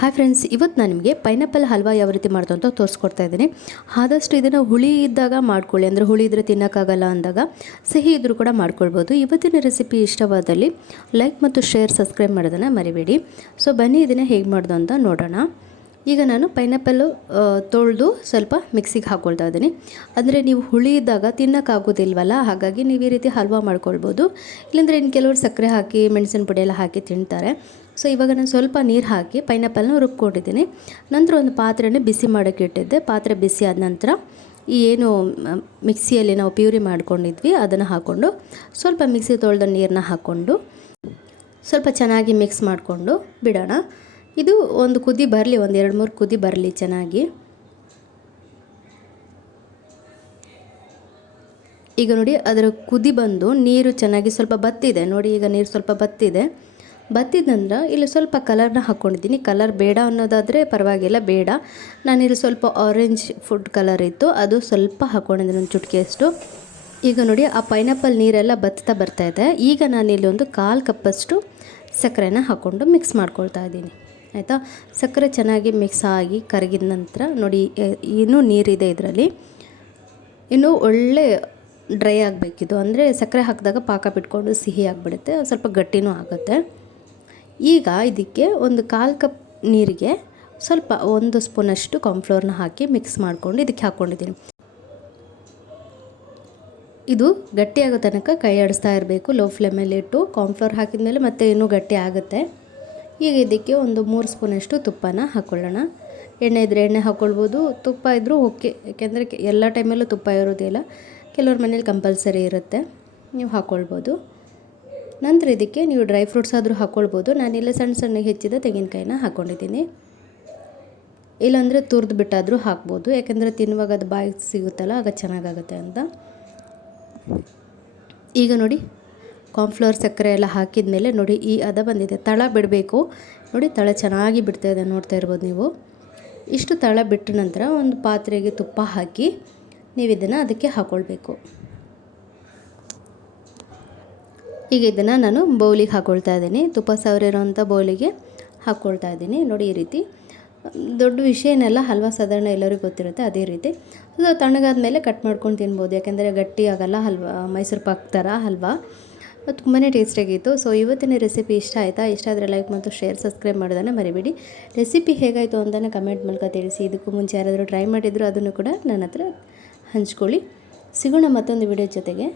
Hi friends, ಇವತ್ತು ನಾನು ನಿಮಗೆ ಪೈನಾಪಲ್ ಹಲ್ವಾ ಯಾವ ರೀತಿ ಮಾಡೋದು ಅಂತ ತೋರಿಸ್ಕೊಡ್ತಾ ಇದ್ದೀನಿ. ಆದಷ್ಟು ಇದನ್ನು ಹುಳಿ ಇದ್ದಾಗ ಮಾಡ್ಕೊಳ್ಳಿ, ಅಂದರೆ ಹುಳಿ ಇದ್ದರೆ ತಿನ್ನೋಕ್ಕಾಗಲ್ಲ ಅಂದಾಗ ಸಿಹಿ ಇದ್ದರೂ ಕೂಡ ಮಾಡ್ಕೊಳ್ಬೋದು. ಇವತ್ತಿನ ರೆಸಿಪಿ ಇಷ್ಟವಾದಲ್ಲಿ ಲೈಕ್ ಮತ್ತು ಶೇರ್ ಸಬ್ಸ್ಕ್ರೈಬ್ ಮಾಡೋದನ್ನು ಮರಿಬೇಡಿ. ಸೊ ಬನ್ನಿ ಇದನ್ನು ಹೇಗೆ ಮಾಡೋದು ಅಂತ ನೋಡೋಣ. ಈಗ ನಾನು ಪೈನಾಪಲ್ಲು ತೊಳೆದು ಸ್ವಲ್ಪ ಮಿಕ್ಸಿಗೆ ಹಾಕ್ಕೊಳ್ತಾ ಇದ್ದೀನಿ. ಅಂದರೆ ನೀವು ಹುಳಿ ಇದ್ದಾಗ ತಿನ್ನೋಕ್ಕಾಗೋದಿಲ್ವಲ್ಲ, ಹಾಗಾಗಿ ನೀವು ಈ ರೀತಿ ಹಲ್ವಾ ಮಾಡ್ಕೊಳ್ಬೋದು. ಇಲ್ಲಾಂದರೆ ಇನ್ನು ಕೆಲವರು ಸಕ್ಕರೆ ಹಾಕಿ ಮೆಣಸಿನ ಪುಡಿ ಎಲ್ಲ ಹಾಕಿ ತಿಂತಾರೆ. ಸೊ ಇವಾಗ ನಾನು ಸ್ವಲ್ಪ ನೀರು ಹಾಕಿ ಪೈನಾಪಲ್ನ ರುಬ್ಕೊಂಡಿದ್ದೀನಿ. ನಂತರ ಒಂದು ಪಾತ್ರೆನೇ ಬಿಸಿ ಮಾಡೋಕ್ಕೆ ಇಟ್ಟಿದ್ದೆ. ಪಾತ್ರೆ ಬಿಸಿ ಆದ ನಂತರ ಈ ಏನು ಮಿಕ್ಸಿಯಲ್ಲಿ ನಾವು ಪ್ಯೂರಿ ಮಾಡ್ಕೊಂಡಿದ್ವಿ ಅದನ್ನು ಹಾಕ್ಕೊಂಡು ಸ್ವಲ್ಪ ಮಿಕ್ಸಿ ತೊಳೆದ ನೀರನ್ನ ಹಾಕ್ಕೊಂಡು ಸ್ವಲ್ಪ ಚೆನ್ನಾಗಿ ಮಿಕ್ಸ್ ಮಾಡಿಕೊಂಡು ಬಿಡೋಣ. ಇದು ಒಂದು ಕುದಿ ಬರಲಿ, ಒಂದು 2-3 ಕುದಿ ಬರಲಿ ಚೆನ್ನಾಗಿ. ಈಗ ನೋಡಿ ಅದರ ಕುದಿ ಬಂದು ನೀರು ಚೆನ್ನಾಗಿ ಸ್ವಲ್ಪ ಬತ್ತಿದೆ ನೋಡಿ. ಈಗ ನೀರು ಸ್ವಲ್ಪ ಬತ್ತಿದ ನಂತರ ಇಲ್ಲಿ ಸ್ವಲ್ಪ ಕಲರ್ನ ಹಾಕ್ಕೊಂಡಿದ್ದೀನಿ. ಕಲರ್ ಬೇಡ ಅನ್ನೋದಾದರೆ ಪರವಾಗಿಲ್ಲ, ಬೇಡ. ನಾನಿಲ್ಲಿ ಸ್ವಲ್ಪ ಆರೆಂಜ್ ಫುಡ್ ಕಲರ್ ಇತ್ತು, ಅದು ಸ್ವಲ್ಪ ಹಾಕ್ಕೊಂಡಿದ್ದೀನಿ, ಒಂದು ಚುಟ್ಕಿಯಷ್ಟು. ಈಗ ನೋಡಿ ಆ ಪೈನಾಪಲ್ ನೀರೆಲ್ಲ ಬತ್ತಾ ಬರ್ತಾಯಿದೆ. ಈಗ ನಾನಿಲ್ಲಿ ಒಂದು 1/4 ಕಪ್ಪಷ್ಟು ಸಕ್ಕರೆನ ಹಾಕ್ಕೊಂಡು ಮಿಕ್ಸ್ ಮಾಡ್ಕೊಳ್ತಾ ಇದ್ದೀನಿ. ಆಯಿತಾ, ಸಕ್ಕರೆ ಚೆನ್ನಾಗಿ ಮಿಕ್ಸ್ ಆಗಿ ಕರಗಿದ ನಂತರ ನೋಡಿ ಇನ್ನೂ ನೀರಿದೆ ಇದರಲ್ಲಿ, ಇನ್ನೂ ಒಳ್ಳೆ ಡ್ರೈ ಆಗಬೇಕಿದು. ಅಂದರೆ ಸಕ್ಕರೆ ಹಾಕಿದಾಗ ಪಾಕ ಬಿಟ್ಕೊಂಡು ಸಿಹಿ ಆಗಿಬಿಡುತ್ತೆ, ಸ್ವಲ್ಪ ಗಟ್ಟಿನೂ ಆಗುತ್ತೆ. ಈಗ ಇದಕ್ಕೆ ಒಂದು 1/4 ಕಪ್ ನೀರಿಗೆ ಸ್ವಲ್ಪ 1 ಸ್ಪೂನಷ್ಟು ಕಾರ್ನ್ಫ್ಲೋರ್ನ ಹಾಕಿ ಮಿಕ್ಸ್ ಮಾಡಿಕೊಂಡು ಇದಕ್ಕೆ ಹಾಕ್ಕೊಂಡಿದ್ದೀನಿ. ಇದು ಗಟ್ಟಿಯಾಗೋ ತನಕ ಕೈ ಆಡಿಸ್ತಾ ಇರಬೇಕು, ಲೋ ಫ್ಲೇಮಲ್ಲಿ ಇಟ್ಟು. ಕಾರ್ನ್ಫ್ಲೋರ್ ಹಾಕಿದ ಮೇಲೆ ಮತ್ತೆ ಇನ್ನೂ ಗಟ್ಟಿ ಆಗುತ್ತೆ. ಈಗ ಇದಕ್ಕೆ ಒಂದು 3 ಸ್ಪೂನಷ್ಟು ತುಪ್ಪನ ಹಾಕ್ಕೊಳ್ಳೋಣ. ಎಣ್ಣೆ ಇದ್ದರೆ ಎಣ್ಣೆ ಹಾಕ್ಕೊಳ್ಬೋದು, ತುಪ್ಪ ಇದ್ದರೂ ಓಕೆ. ಯಾಕೆಂದರೆ ಎಲ್ಲ ಟೈಮಲ್ಲೂ ತುಪ್ಪ ಇರೋದಿಲ್ಲ, ಕೆಲವ್ರ ಮನೇಲಿ ಕಂಪಲ್ಸರಿ ಇರುತ್ತೆ, ನೀವು ಹಾಕ್ಕೊಳ್ಬೋದು. ನಂತರ ಇದಕ್ಕೆ ನೀವು ಡ್ರೈ ಫ್ರೂಟ್ಸ್ ಆದರೂ ಹಾಕ್ಕೊಳ್ಬೋದು. ನಾನಿಲ್ಲ ಸಣ್ಣಗೆ ಹೆಚ್ಚಿದ ತೆಂಗಿನಕಾಯಿನ ಹಾಕ್ಕೊಂಡಿದ್ದೀನಿ. ಇಲ್ಲಾಂದರೆ ತುರಿದು ಬಿಟ್ಟಾದರೂ ಹಾಕ್ಬೋದು, ಯಾಕೆಂದರೆ ತಿನ್ನುವಾಗ ಅದು ಬಾಯಿಗೆ ಸಿಗುತ್ತಲ್ಲ, ಆಗ ಚೆನ್ನಾಗಾಗುತ್ತೆ ಅಂತ. ಈಗ ನೋಡಿ ಕಾರ್ನ್ಫ್ಲವರ್ ಸಕ್ಕರೆ ಎಲ್ಲ ಹಾಕಿದ ಮೇಲೆ ನೋಡಿ ಈ ಹದ ಬಂದಿದೆ. ತಳ ಬಿಡಬೇಕು ನೋಡಿ, ತಳ ಚೆನ್ನಾಗಿ ಬಿಡ್ತಾ ಇದೆ, ನೋಡ್ತಾ ಇರ್ಬೋದು ನೀವು. ಇಷ್ಟು ತಳ ಬಿಟ್ಟ ನಂತರ ಒಂದು ಪಾತ್ರೆಗೆ ತುಪ್ಪ ಹಾಕಿ ನೀವು ಇದನ್ನು ಅದಕ್ಕೆ ಹಾಕ್ಕೊಳ್ಬೇಕು. ಈಗ ಇದನ್ನು ನಾನು ಬೌಲಿಗೆ ಹಾಕ್ಕೊಳ್ತಾ ಇದ್ದೀನಿ, ತುಪ್ಪ ಸವರಿರೋಂಥ ಬೌಲಿಗೆ ಹಾಕ್ಕೊಳ್ತಾ ಇದ್ದೀನಿ. ನೋಡಿ ಈ ರೀತಿ ದೊಡ್ಡ ವಿಷಯ ಏನೆಲ್ಲ, ಹಲ್ವಾ ಸಾಧಾರಣ ಎಲ್ಲರಿಗೂ ಗೊತ್ತಿರುತ್ತೆ, ಅದೇ ರೀತಿ. ಅದು ತಣ್ಣಗಾದ ಮೇಲೆ ಕಟ್ ಮಾಡ್ಕೊಂಡು ತಿನ್ಬೋದು, ಯಾಕೆಂದರೆ ಗಟ್ಟಿ ಆಗಲ್ಲ. ಹಲ್ವಾ ಮೈಸೂರು ಪಾಕ್ ಥರ ಹಲ್ವಾ ತುಂಬಾ ಟೇಸ್ಟಿಯಾಗಿತ್ತು. ಸೊ ಇವತ್ತಿನ ರೆಸಿಪಿ ಇಷ್ಟ ಆಯಿತಾ? ಇಷ್ಟ ಆದರೆ ಲೈಕ್ ಮತ್ತು ಶೇರ್ ಸಬ್ಸ್ಕ್ರೈಬ್ ಮಾಡೋದನ್ನು ಮರಿಬೇಡಿ. ರೆಸಿಪಿ ಹೇಗಾಯಿತು ಅಂತಲೇ ಕಮೆಂಟ್ ಮೂಲಕ ತಿಳಿಸಿ. ಇದಕ್ಕೂ ಮುಂಚೆ ಯಾರಾದರೂ ಟ್ರೈ ಮಾಡಿದ್ರು ಅದನ್ನು ಕೂಡ ನನ್ನ ಹತ್ರ ಹಂಚ್ಕೊಳ್ಳಿ. ಸಿಗೋಣ ಮತ್ತೊಂದು ವಿಡಿಯೋ ಜೊತೆಗೆ.